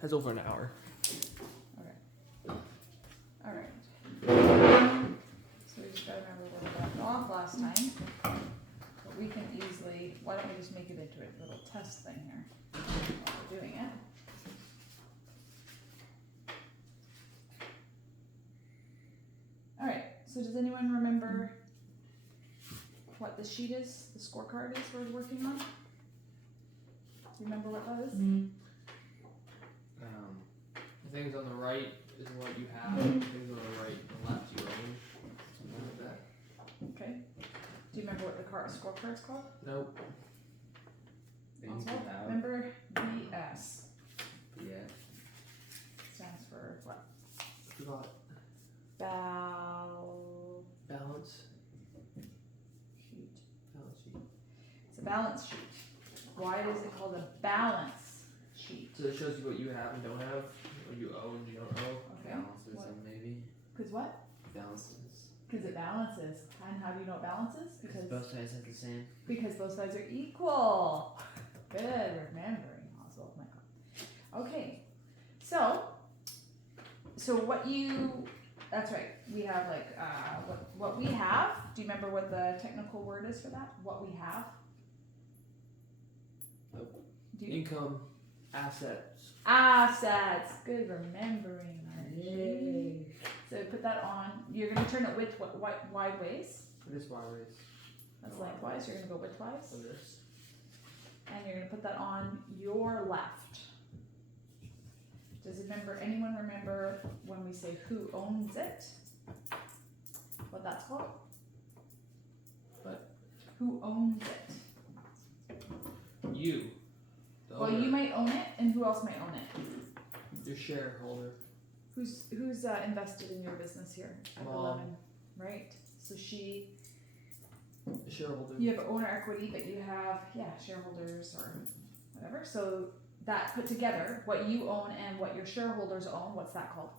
That's over an hour. All right. So we just gotta remember where we left off last time. But we can easily, why don't we just make it into a little test thing here while we're doing it. All right, so does anyone remember what the sheet is, the scorecard is we're working on? Do you remember what that is? The things on the right is what you have. The things on the right and the left you own. Something like that. Okay. Do you remember what the scorecard's called? Nope. Things Oswald? you have. Remember BS Yeah. stands for what? Forgot. Balance. Sheet. Balance sheet. It's a balance sheet. Why is it called a balance sheet? So it shows you what you have and don't have, what you owe and you don't owe. Okay. Balances What? them maybe. Because what? Balances. Because it balances. And how do you know it balances? Because both sides have the same. Because both sides are equal. Good remembering, Oswald. My God. Okay. So what you, that's right. We have like, what we have. Do you remember what the technical word is for that? What we have? Nope. Do you? Income, assets. Assets. Good remembering. Yay. So put that on. You're going to turn it wide ways. It is ways. That's lengthwise. You're going to go widthwise. For this. And you're going to put that on your left. Does anyone remember when we say who owns it? What that's called? What? Who owns it? You. The Well, owner. you might own it, and who else might own it? Your shareholder. Who's invested in your business here at Mom. 11, right? So The shareholder. you have owner equity, but you have, shareholders or whatever. So that put together, what you own and what your shareholders own, what's that called?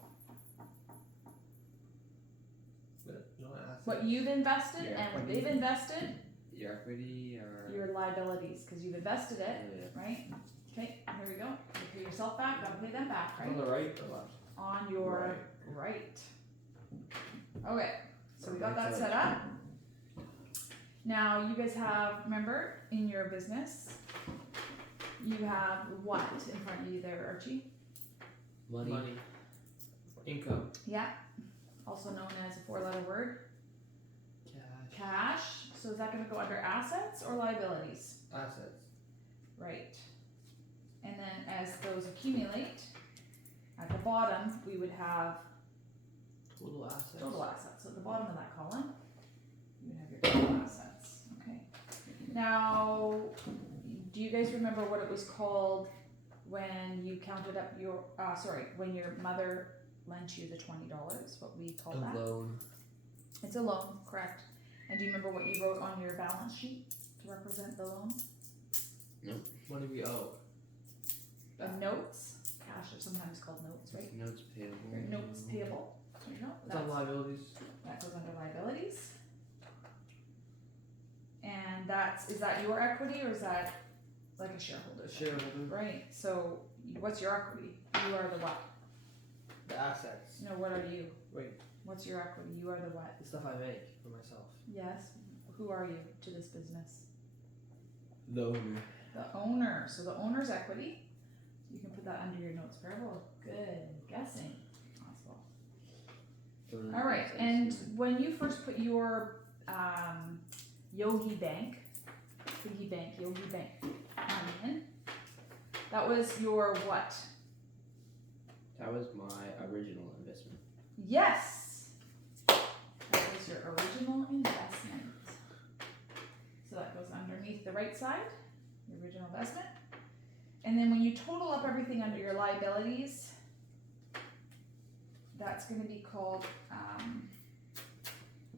But no assets. What you've invested Yeah, and what equity. they've invested, Your equity or. your liabilities, because you've invested it, Yeah. right? Okay, here we go. You pay yourself back, gotta pay them back, right? On the right or left? On your right. Okay, so we got that Right set up. Now you guys have, remember, in your business, you have what in front of you there, Archie? Money. Income. Yeah, also known as a 4-letter word. Cash. Cash. So is that gonna go under assets or liabilities? Assets. Right. And then as those accumulate, at the bottom, we would have Total assets. total assets. So at the bottom of that column, you would have your total assets. Okay. Now, do you guys remember what it was called when you counted up your, when your mother lent you the $20? What we called that? A loan. It's a loan, correct. And do you remember what you wrote on your balance sheet to represent the loan? What do we owe? The notes. Cash are sometimes called notes, right? Notes payable. Your notes payable. So you know, It's on liabilities. that goes under liabilities. And is that your equity or is that like a shareholder's? Shareholder. Right, so what's your equity? You are the what? The assets. No, what are you? Wait. What's your equity? You are the what? The stuff I make for myself. Yes, who are you to this business? The owner. The owner, so the owner's equity. You can put that under your notes payable. Good guessing, Oswald. All right, and when you first put your Yogi Bank, Piggy Bank, Yogi Bank money in, that was your what? That was my original investment. Yes! That was your original investment. So that goes underneath the right side, your original investment. And then when you total up everything under your liabilities, that's going to be called,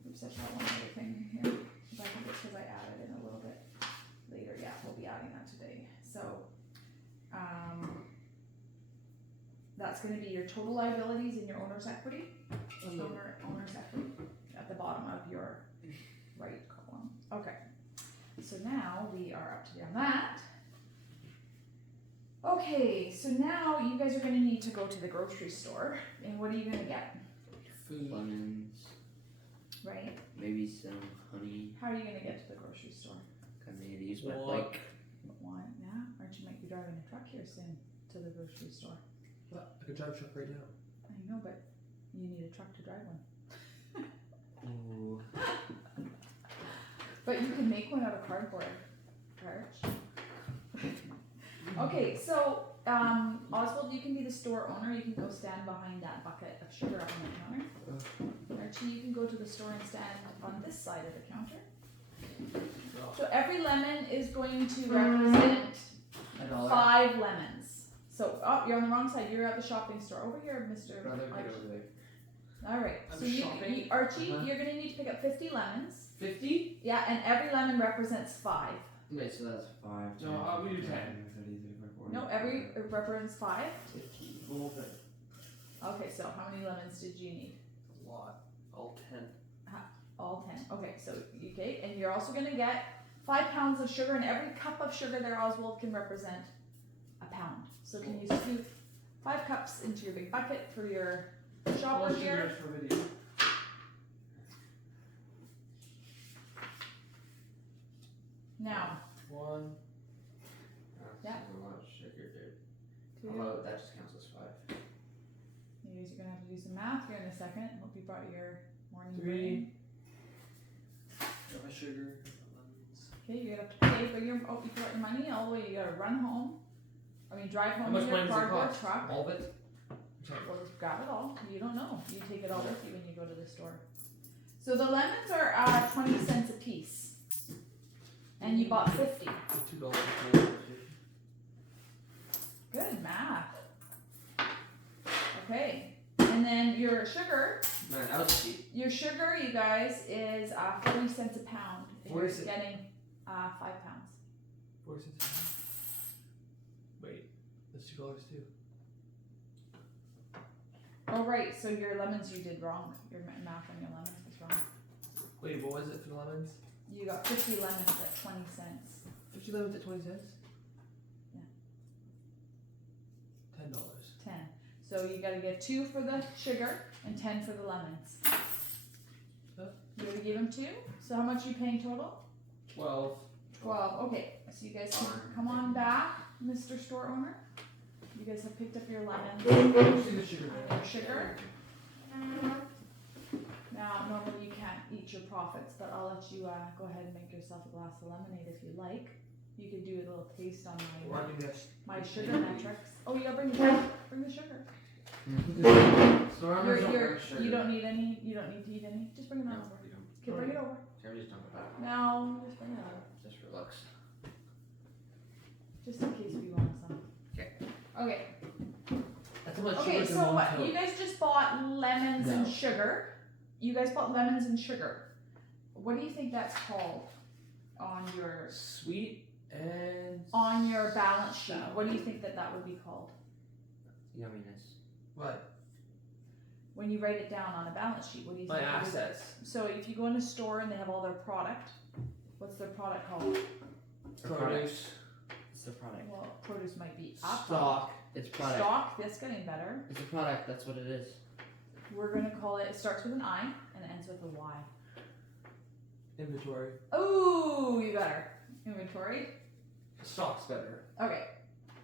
oops, I shot one other thing here. I think it's because I added in a little bit later. Yeah, we'll be adding that today. So, that's going to be your total liabilities and your owner's equity. Owner's equity at the bottom of your right column. Okay, so now we are up to date on that. Okay, so now you guys are gonna need to go to the grocery store, and what are you gonna get? Food. Lemons, Right? maybe some honey. How are you gonna get to the grocery store? I need to use my Walk. bike. Why? Yeah? Aren't you might be driving a truck here soon to the grocery store? What? I could drive a truck right now. I know, but you need a truck to drive one. Ooh. But you can make one out of cardboard, Arch. Okay, so Oswald, you can be the store owner. You can go stand behind that bucket of sugar up on the counter. Archie, you can go to the store and stand on this side of the counter. So every lemon is going to represent $1. 5 lemons. So, oh, you're on the wrong side. You're at the shopping store. Over here, Mr. Brother, get Archie. over there. All right. I'm So you, shopping. Archie, Uh-huh. you're gonna need to pick up 50 lemons. 50? Yeah, and every lemon represents 5. Wait, so that's 5. No, we do 10. 30, No, every it represents 5. 50. The whole thing. Okay, so how many lemons did you need? A lot. All 10. All 10. Okay, so okay, and you're also gonna get 5 pounds of sugar, and every cup of sugar there, Oswald, can represent a pound. So can you scoop 5 cups into your big bucket for your shopper Plus here? sugars for video. Now, 1. Yeah. That's a lot of sugar, dude. 2. Although that just counts as 5. You guys are gonna have to do some math here in a second. Hope you brought your morning 3. brain. Got my sugar. Lemons. Okay, you're gonna have to pay for your you brought your money all the way. You gotta run home. I mean, drive How home much in your money does it cardboard cost? truck. All of it? Well, just grab it all. You don't know. You take it all with you when you go to the store. So the lemons are 20 cents a piece, and you bought 50. $2. Good math. Okay, and then your sugar. Man, that was cheap. Your sugar, you guys, is 40 cents a pound. And 40 you're cents. getting 5 pounds. 40 cents. Wait, that's $2 too. Oh right, so your lemons you did wrong. Your math on your lemons was wrong. Wait, what was it for the lemons? You got 50 lemons at 20 cents. 50 lemons at 20 cents? Yeah. $10. 10. So you gotta get 2 for the sugar and 10 for the lemons. Huh? You already gave him 2? So how much are you paying total? 12. 12. Okay, so you guys can come on back, Mr. Store Owner. You guys have picked up your lemons You see the sugar and there? your sugar. Now, normally you can't eat your profits, but I'll let you go ahead and make yourself a glass of lemonade if you like. You could do a little taste on Or I can just. my sugar metrics. Oh, you gotta bring the sugar. Bring the sugar. Store owners don't bring sugar. You don't need any. You don't need to eat any. Just bring it on over. You don't. Okay, bring it over. Can we just dump it back? No, just bring it over. Just for looks. Just in case we want some. Okay. Okay. That's how much Okay. sugar's in So one what? Coke. You guys just bought lemons and No. sugar. You guys bought lemons and sugar. What do you think that's called on your Sweet and. balance sheet? Sour. What do you think that would be called Yumminess. What? when you write it down on a balance sheet? What do you My think? it would- assets. So if you go in a store and they have all their product, what's their product called? Produce. It's the product. Well, produce might be up. Stock. It's product. Stock. That's getting better. It's a product. That's what it is. We're gonna call it. It starts with an I and ends with a Y. Inventory. Oh, you got her. Inventory. Stock's better. Okay.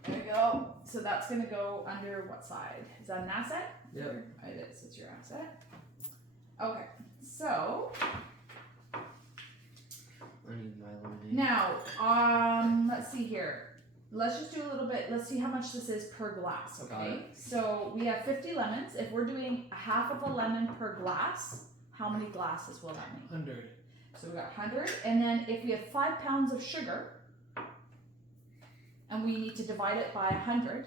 There we go. So that's gonna go under what side? Is that an asset? Yep. It is. It's your asset. Okay. So I need my lemonade. now, let's see here. Let's just do a little bit. Let's see how much this is per glass. Got Okay. So we have 50 lemons. If we're doing a half of a lemon per glass, how many glasses will that make? 100. So we got 100, and then if we have 5 pounds of sugar, and we need to divide it by 100,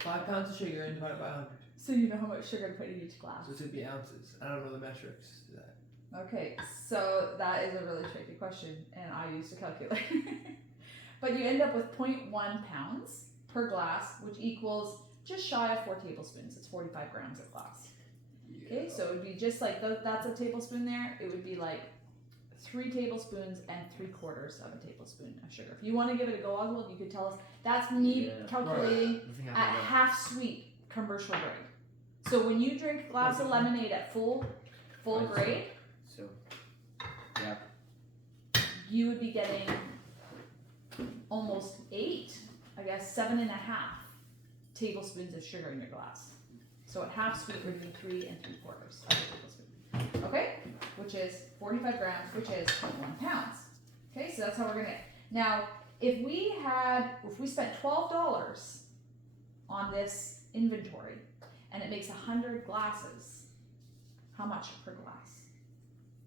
5 pounds of sugar and divide it by 100. so you know how much sugar to put in each glass. So it's gonna be ounces. I don't know the metrics to that. Okay, so that is a really tricky question, and I used a calculator. But you end up with 0.1 pounds per glass, which equals just shy of 4 tablespoons. It's 45 grams of glass. Okay, so it would be just like that's a tablespoon there. It would be like 3 tablespoons and 3/4 of a tablespoon of sugar. If you want to give it a go, Oswald, you could tell us. That's me Yeah. calculating The thing I at have half sweet commercial grade. So when you drink a glass of lemonade at full I see. grade, So, yeah. you would be getting almost 8, I guess 7.5 tablespoons of sugar in your glass. So at half sweet would be 3 3/4 of a tablespoon. Okay, which is 45 grams, which is 1 pounds. Okay, so that's how we're gonna get. Now, if we spent $12 on this inventory and it makes 100 glasses, how much per glass?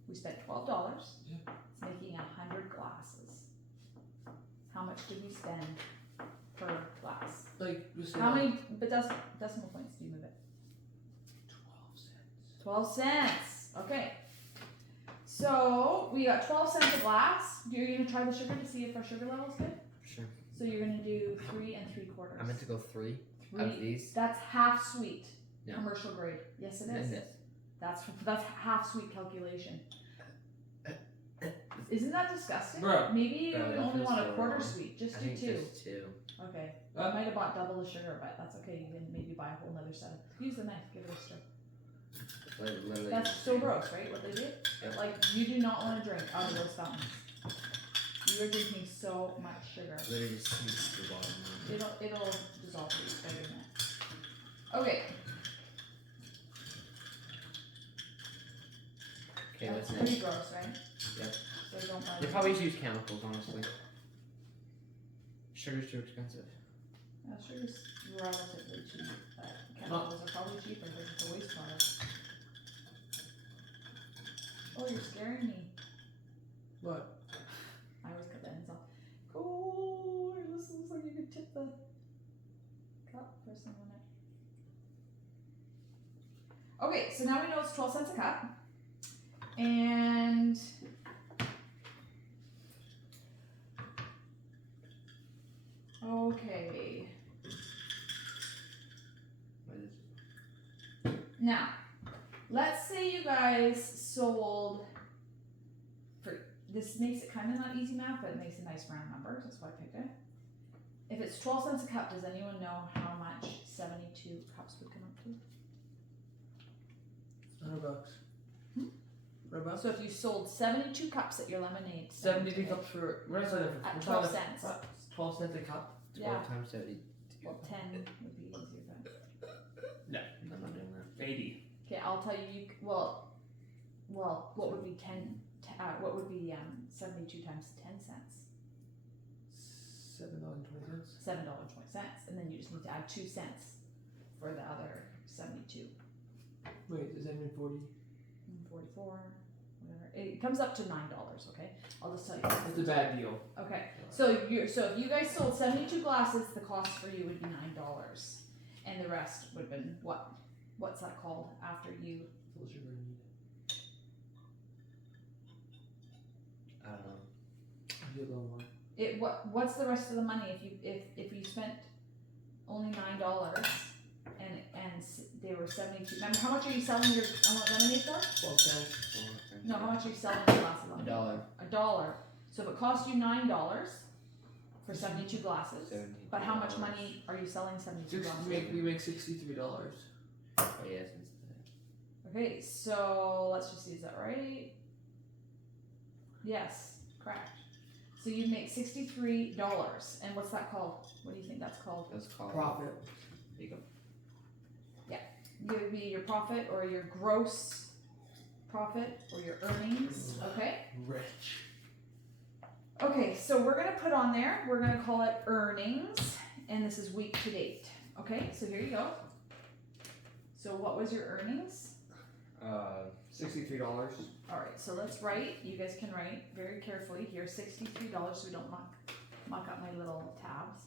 We spent $12. Yeah. It's making 100 glasses. How much did we spend per glass? Like, just How many? But decimal points do you move it? 12 cents. 12 cents. Okay. So we got 12 cents a glass. You're gonna try the sugar to see if our sugar level's good. Sure. So you're gonna do 3 3/4. I meant to go 3 Three. of these. That's half sweet. No. Commercial grade. Yes, it And is. this. That's half sweet calculation. Isn't that disgusting? Bro. Maybe you Bro, that only feels want a so quarter wrong. sweet. Just I do think 2. just 2. Okay. Uh, I might have bought double the sugar, but that's okay. You can maybe buy a whole nother set. Use the knife. Give it a stir. Literally. That's so gross, right? What they do? Yep. Like, you do not want to drink out of those fountains. You are drinking so much sugar. Literally just sinks to the bottom line. It'll dissolve you by doing that. Okay, Okay, that's what's pretty next? gross, right? Yep. So don't buy They them. probably just use chemicals, honestly. Sugar's too expensive. Sugar's relatively cheap, but chemicals are probably cheaper because it's a waste product. Oh, you're scaring me. What? I always cut the ends off. Oh, this looks like you could tip the cup for someone. Okay, so now we know it's 12 cents a cup. And okay, What is it? now let's say you guys sold for this makes it kind of not easy math, but it makes a nice round number. That's why I picked it. If it's 12 cents a cup, does anyone know how much 72 cups would come up to? $100. $100. So if you sold 72 cups at your lemonade, 72 cups for. We're not selling it for. at we're 12 selling it cents. for 12 cents a cup. 12 Yeah. times 70. Well, 10 would be easier. But No. I'm not doing that. 80. okay, I'll tell you. Well, what would be 10? What would be 72 times 10 cents? $7.20. $7.20, and then you just need to add 2 cents for the other 72. Wait, does that mean 40? 44, whatever. It comes up to $9. Okay, I'll just tell you. It's a bad deal. Okay, so if you guys sold 72 glasses, the cost for you would be $9, and the rest would have been what? What's that called after you? Full sugar and need I don't know. I'll do a little more. What's the rest of the money if you spent only $9 and they were 72? Remember, how much are you selling your lemonade for? 12 cents. No, how much are you selling your glass of lemonade? $1. $1. So if it cost you $9 for 72 glasses, but how much money are you selling 72 glasses? We make $63. Oh, yeah, since the. Okay, so let's just see, is that right? Yes, correct. So you make $63, and what's that called? What do you think that's called? That's called. Profit. There you go. It would be your profit or your gross profit or your earnings, okay? Rich. Okay, so we're gonna put on there, we're gonna call it earnings, and this is week to date. Okay, so here you go. So what was your earnings? $63. Alright, so let's write, you guys can write very carefully here, $63 so we don't muck up my little tabs.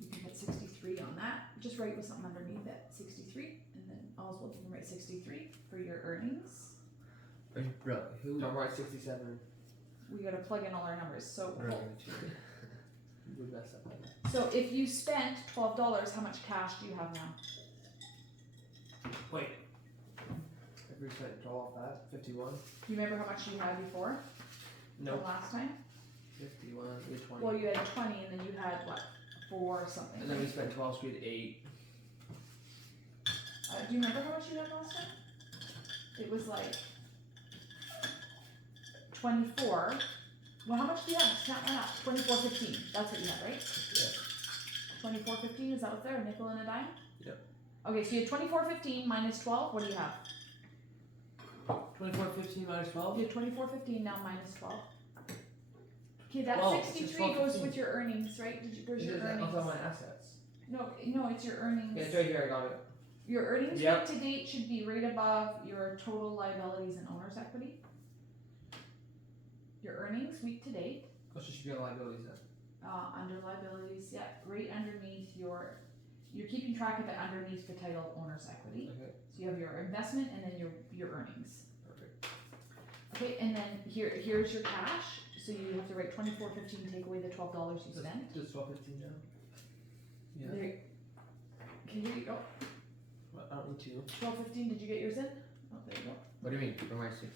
You can put 63 on that, just write with something underneath it, 63, and then Oswald, you can write 63 for your earnings. Bro, who? Don't write 67. We gotta plug in all our numbers, so What are we gonna do? We mess up like that. so if you spent $12, how much cash do you have now? Wait. If we spent 12 off that, 51. Do you remember how much you had before? from Nope. last time? 51, we had 20. Well, you had 20 and then you had what? 4 something. And then we spent 12, so we had 8. Do you remember how much you had last time? It was like 24. Well, how much do you have? Count that out. 24.15. That's what you had, right? Yeah. 24.15. Is that what's there? A nickel and a dime? Yep. Okay, so you had 24.15 minus 12. What do you have? 24.15 minus 12? You have 24.15 now minus 12. Okay, that 12, it's just 63 goes 12.15. with your earnings, right? Where's your That's earnings? on my assets. No, it's your earnings. Yeah, it's right here, I got it. Your earnings Yep. rate to date should be right above your total liabilities and owner's equity. Your earnings week to date, Oh, so it should be on liabilities then. under liabilities, yeah, right underneath you're keeping track of it underneath the title owner's equity. Okay, So you have your investment and then your earnings. perfect. Okay, and then here's your cash. So you have to write 24.15, take away the $12 you spent. Just 12.15 now. Yeah. There. Okay, here you go. Well, I don't need to. 12.15. Did you get yours in? Oh, there you go. What do you mean? For my 60.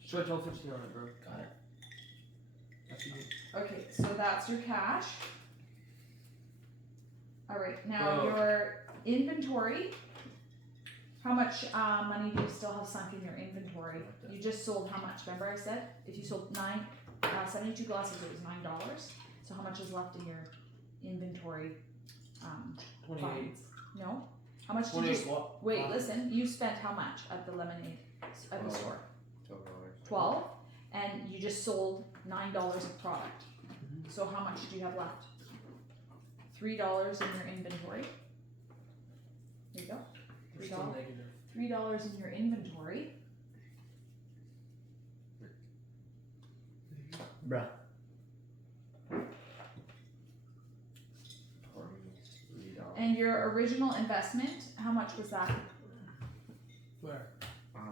Just write 12.15 on it, bro. Got it. That's easy. Okay, so that's your cash. All right, now Whoa. your inventory. How much money do you still have sunk in your inventory? You just sold how much? Remember I said if you sold 72 glasses, it was $9. So how much is left in your inventory? 28. Funds? No. How much did 28 you? what? Wait, listen. You spent how much at the lemonade at the store? $12. 12, and you just sold $9 of product. Mhm. So how much do you have left? $3 in your inventory. There you go. We're still $3. negative. $3 in your inventory. Bruh. And your original investment, how much was that Where? Like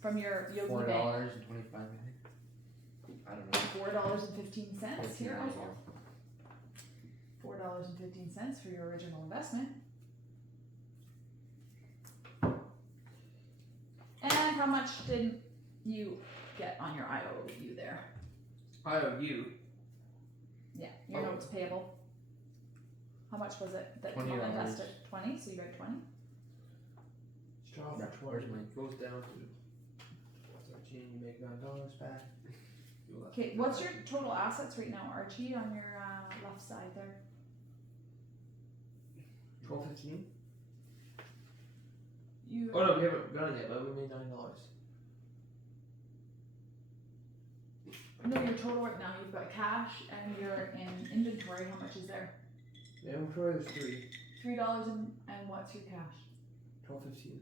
from your Yogi Bank? $4.25, I think. I don't know. $4.15 here. Oswald. $4.15 for your original investment. And how much did you get on your IOU there? I owe you. Yeah, your Oh. notes payable. How much was it that you $20. invested? 20, so you got 20? Straw Yeah, for where's 20. mine? Goes down to 13, you make $9 back. You'll have Okay, to what's go your total assets right now, Archie, on your left side there? 12.15? You Oh no, we haven't done it yet, but we made $9. no, your total right now. You've got cash and you're in inventory. How much is there? The inventory is 3. $3 and what's your cash? 12.15.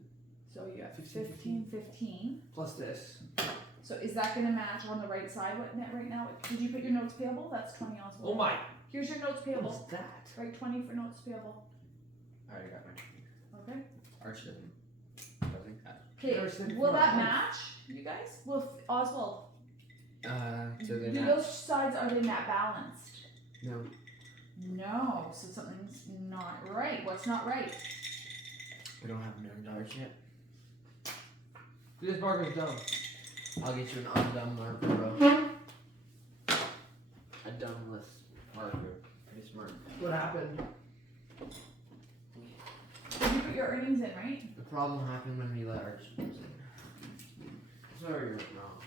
So you have 15, 15. Plus this. So is that going to match on the right side? What net right now? Did you put your notes payable? That's 20 Oswald. Oh my! Here's your notes payable. What's that? Write 20 for notes payable. I already got mine. Okay. Archie doesn't. Okay. There's the Will that front. match, you guys? Will Oswald? So they're Do not. those sides are they net balanced? No. No. So something's not right. What's not right? We don't have $1 million yet. This marker's dumb. I'll get you an undumb marker, bro. A dumbless marker. Pretty smart. What happened? Did you put your earnings in, right? The problem happened when we let Archie use it. Sorry, you're wrong.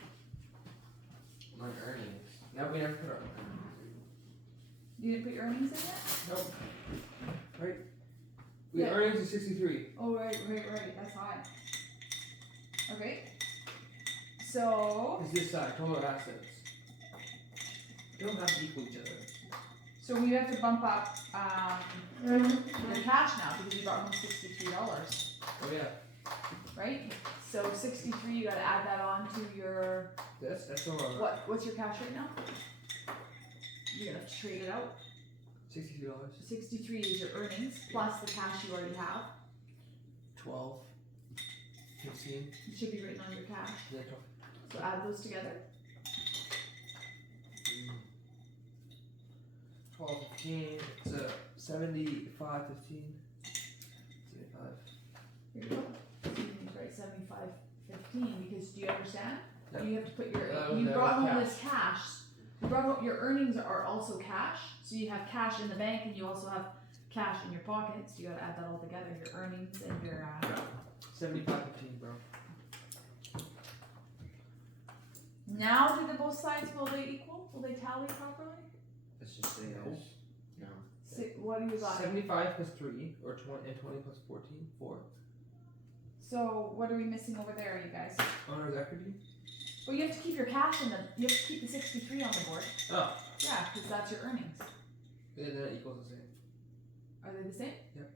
My earnings. No, we never put our earnings. You didn't put your earnings in yet? Nope. Right? We Yeah. earnings is 63. Oh, right. That's high. Okay. So, It's this side, total assets. They don't have to equal each other. so we have to bump up the cash now because you brought home $63, Oh yeah. right? So 63, you got to add that on to your That's all on what's your cash right now? You're gonna have to trade it out. $63. 63 is your earnings plus the cash you already have. 12. 15. You should be written on your cash. Yeah, So add those together. 12, 15. It's a 75, 15. 75. Here you go. So you need to write 75.15 because do you understand? Yeah. You have to put your That was you the brought home cash. this cash your earnings are also cash. So you have cash in the bank and you also have cash in your pocket. So you gotta add that all together. Your earnings and your 75.15, bro. Now do the both sides, will they equal? Will they tally properly? Let's just say No. yes. No. What do you got? 75 plus 3, or 20, and 20 plus 14, 4. So what are we missing over there, you guys? Owner's equity? Well, you have to keep your cash in them. You have to keep the 63 on the board. Oh. Yeah, because that's your earnings. And then it equals the same. Are they the same? Yep.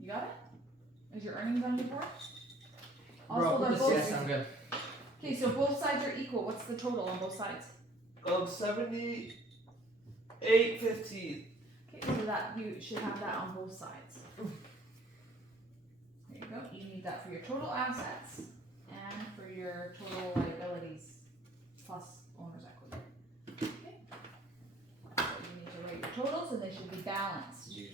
You got it? Is your earnings on your board? Bro, Also, they're put the both. Yes, I'm good. Okay, so both sides are equal. What's the total on both sides? 78.15. Okay, so that you should have that on both sides. There you go. You need that for your total assets and for your total liabilities plus owner's equity. Okay. So you need to write your totals and they should be balanced. Use.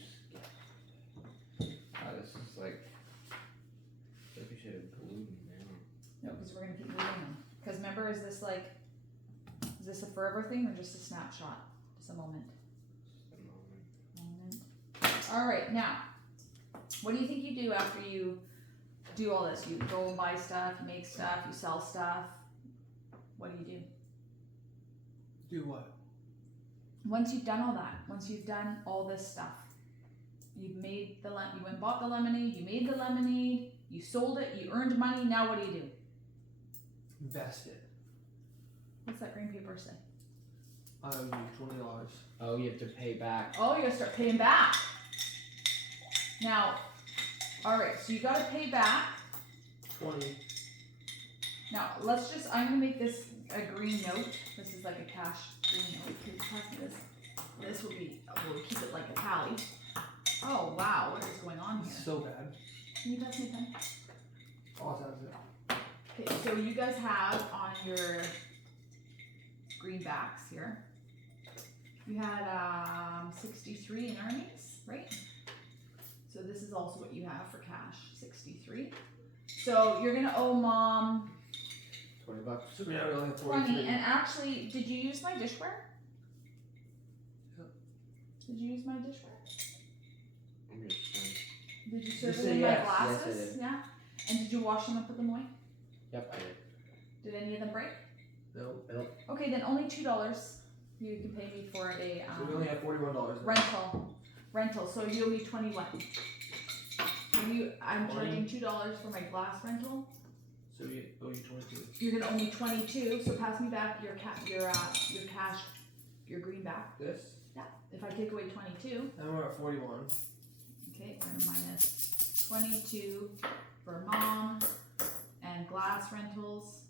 This is like we should have glued them down. No, because we're gonna keep moving them. Because remember, is this a forever thing or just a snapshot? Just a moment. Just a moment. All right, now, what do you think you do after you do all this? You go and buy stuff, you make stuff, you sell stuff. What do you do? Do what? Once you've done all that, once you've done all this stuff, you've made you went and bought the lemonade, you made the lemonade, you sold it, you earned money. Now what do? Invest it. What's that green paper say? I owe you $20. Oh, you have to pay back. Oh, you gotta start paying back. Now, all right, so you gotta pay back. 20. Now, I'm gonna make this a green note. This is like a cash green note. Please pass me this. This will we'll keep it like a tally. Oh, wow, what is going on here? So bad. Can you pass me a pen? All sounds good. Okay, so you guys have on your greenbacks here, you had 63 in earnings, right? So this is also what you have for cash, 63. So you're gonna owe mom $20. So we only have 20, 43. and actually, did you use my dishware? Yep. Did you use my dishware? I'm just trying. Did you Just serve say them in my yes. glasses? Yes, I did. Yeah. And did you wash them and put them away? Yep, I did. Did any of them break? No. Okay, then only $2 you can pay me for a So we only have $41. rental. So you owe me 21. I'm 20. charging $2 for my glass rental. So we owe you 22. You're gonna owe me 22. So pass me back your cash, your greenback. This. Yeah. If I take away 22, Then we're at 41. okay, we're gonna minus 22 for mom and glass rentals.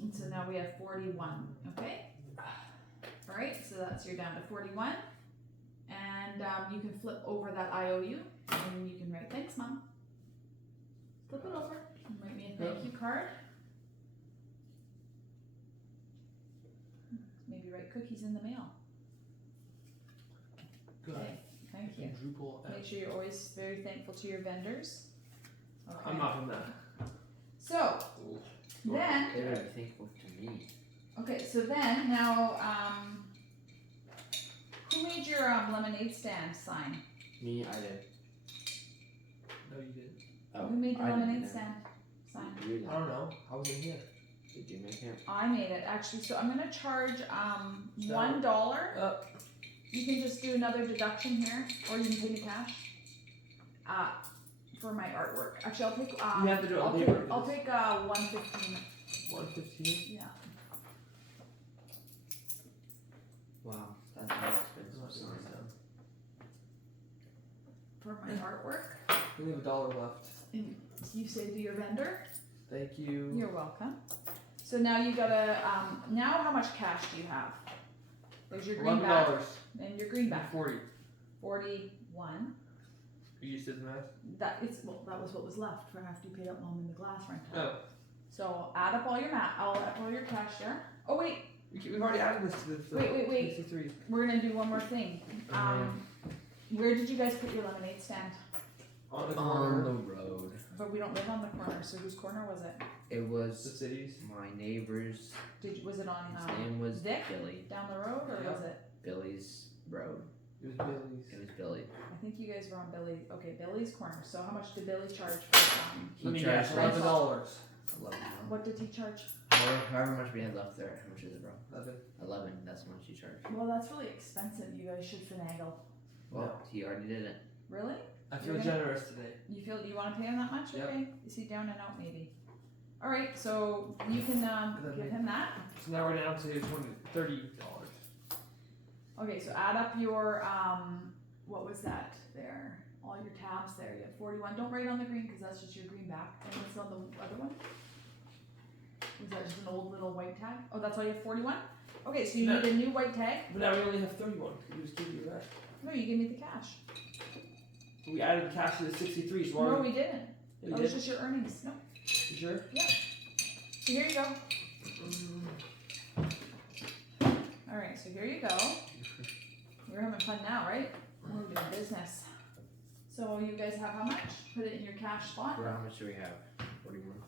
And so now we have 41, okay? All right, so that's you're down to 41. And you can flip over that IOU and you can write, thanks, Mom. Flip it over and write me a thank you card. Maybe write cookies in the mail. Good. Okay, thank you. Quadruple F. Make sure you're always very thankful to your vendors. Okay. I'm not from that. So, then, They would be thankful to me. okay, so then now, who made your lemonade stand sign? Me, I did. No, you didn't. Oh, Who made the I didn't lemonade know. stand sign? You did. I don't know. I was in here. Did you make it? I made it actually. So I'm gonna charge So- $1. You can just do another deduction here, or you can pay me cash. For my artwork. Actually, I'll take. You have to do it on I'll paper, take. I'll take $115. 115. Yeah. Wow, that's an expensive sign. For my artwork. We only have $1 left. And you say to your vendor. Thank you. You're welcome. So now you gotta. Now how much cash do you have? There's your greenback $11. and your greenback. 40. 41. You just did the math? That was what was left for after you paid out mom in the glass rental. Oh. So add up all your I'll add up all your cash there. Oh wait, We've already added this to this. Wait. 63. we're gonna do one more thing. Where did you guys put your lemonade stand? On the On corner. the road. But we don't live on the corner, so whose corner was it? It The was cities. my neighbor's. Was it on His name was Dick Billy. down the road, or Yeah. was it? Billy's road. It was Billy's. It was Billy. I think you guys were on Billy. Okay, Billy's corner. So how much did Billy charge for? Let me He guess. charged $11. 11. What did he charge? However much we had left there. How much is it, bro? 11. 11. That's how much he charged. Well, that's really expensive. You guys should finagle. Well, No. he already did it. Really? I feel You're gonna- generous today. You feel you want to pay him that much? Yep. Okay. Is he down and out maybe? All right. So you can give him that. So now we're down to $30. Okay. So add up your what was that there? All your tabs there. You have 41. Don't write on the green because that's just your greenback. And what's on the other one? Was that just an old little white tag? Oh, that's why you have 41? Okay, so you No. need a new white tag. But now we only have 31. We just give you that. No, you give me the cash. We added the cash to the 63, so why No, we we didn't. we That was did? just your earnings. No. You sure? So here you go. All right, so here you go. We're having fun now, right? We're doing business. So you guys have how much? Put it in your cash spot. Bro, how much do we have? 41.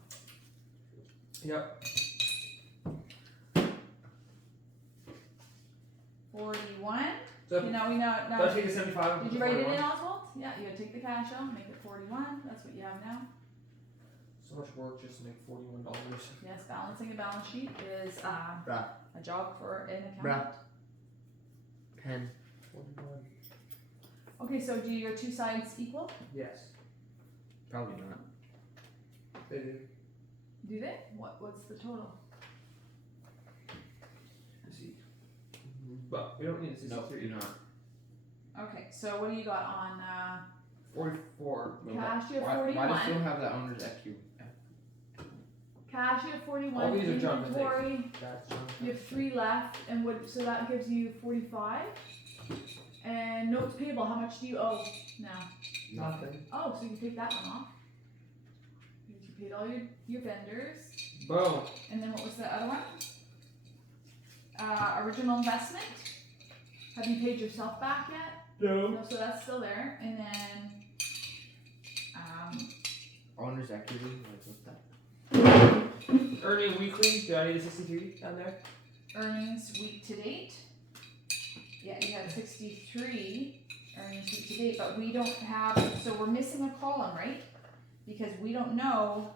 Yep. 41. So Okay, now we know. so I Now, take the 75. and did put you write it 41. in, Oswald? Yeah, you gotta take the cash out, make it 41. That's what you have now. So much work just to make $41. Yes, balancing a balance sheet is Bruh. a job for an accountant. Bruh. Pen. 41. Okay, so do your two sides equal? Yes. Probably not. They do. Do they? What's the total? Let's see. But we don't need the Nope, 63. you're not. Okay, so what do you got on 44. cash? You have Why do you 41. still have that owner's EQ? Cash, you have 41. All these are junk, I think. Inventory, That's you have 3 left, and so that gives you 45. And notes payable, how much do you owe now? nothing. Oh, so you can take that one off. You paid all your vendors. Boom. And then what was the other one? Original investment. Have you paid yourself back yet? No. No, so that's still there. And then Owner's equity? What's that? Earning weekly. Do I need a 63 down there? earnings week to date. Yeah, you have 63 earnings week to date, but we don't have, so we're missing a column, right? Because we don't know.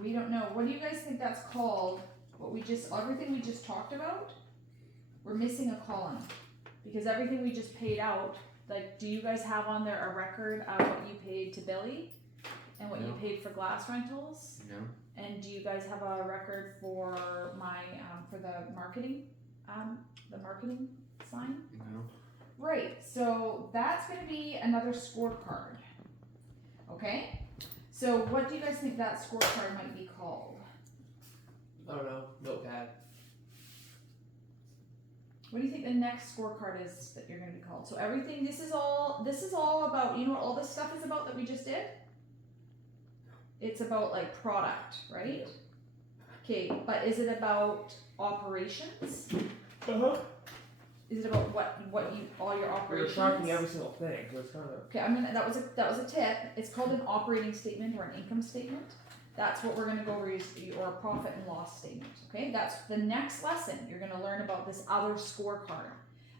We don't know. What do you guys think that's called? Everything we just talked about, we're missing a column. Because everything we just paid out, like, do you guys have on there a record of what you paid to Billy? And what you No. paid for glass rentals? No. And do you guys have a record for my, for the marketing sign? No. Right, so that's gonna be another scorecard. Okay? So what do you guys think that scorecard might be called? I don't know. Notepad. What do you think the next scorecard is that you're gonna be called? So everything, this is all about, you know what all this stuff is about that we just did? It's about like product, right? Okay, but is it about operations? Uh-huh. Is it about all your We're operations? tracking every single thing, so it's kind of. Okay, that was a tip. It's called an operating statement or an income statement. That's what we're gonna go over, or a profit and loss statement. Okay, that's the next lesson. You're gonna learn about this other scorecard,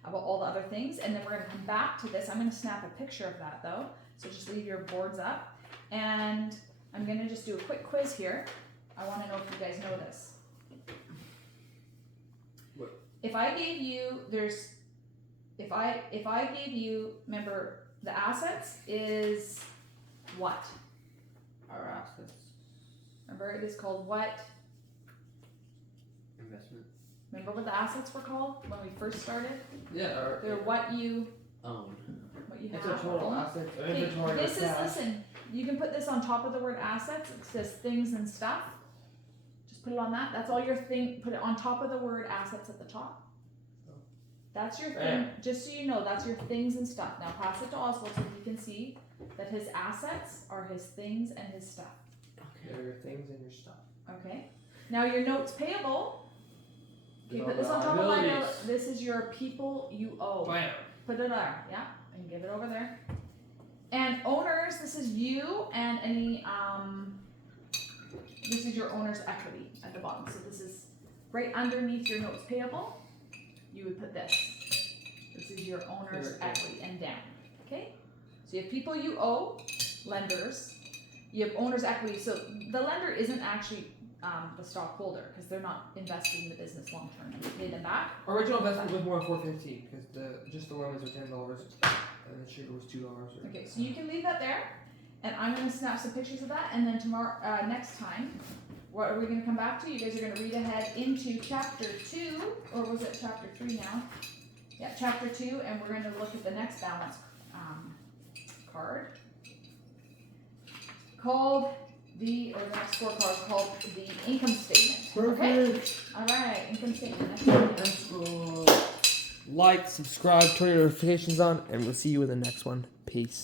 about all the other things, and then we're gonna come back to this. I'm gonna snap a picture of that though, so just leave your boards up, and I'm gonna just do a quick quiz here. I want to know if you guys know this. What? If I gave you, remember, the assets is what? Our assets. Remember, it is called what? Investment. Remember what the assets were called when we first started? Yeah. Or, They're what you Own. it's have. a total assets. Okay, Inventory. this is, cash. listen, you can put this on top of the word assets. It says things and stuff. Just put it on that. That's all your thing. Put it on top of the word assets at the top. That's your thing. Yeah. Just so you know, that's your things and stuff. Now pass it to Oswald so he can see that his assets are his things and his stuff. They're your things and your stuff. Okay. Now your notes payable Okay, These put are this the on top of liabilities. liability. This is your people you owe. Bam. Put it there, yeah, and give it over there. And owners, this is you and any this is your owner's equity at the bottom. So this is right underneath your notes payable. You would put this. This is your owner's Very cool. equity and down. Okay? So you have people you owe, lenders. You have owner's equity. So the lender isn't actually the stockholder because they're not investing in the business long term. You pay them back. Original investment was more than $4.15 because just the lemons are $10 and the sugar was $2. Okay, so you can leave that there, and I'm gonna snap some pictures of that, and then tomorrow, next time, what are we gonna come back to? You guys are gonna read ahead into chapter 2, or was it chapter 3 now? Yeah, chapter 2, and we're gonna look at the next balance card called the next scorecard called the income statement. Okay. All right, income statement. Next one. Let's go. Like, subscribe, turn your notifications on, and we'll see you in the next one. Peace.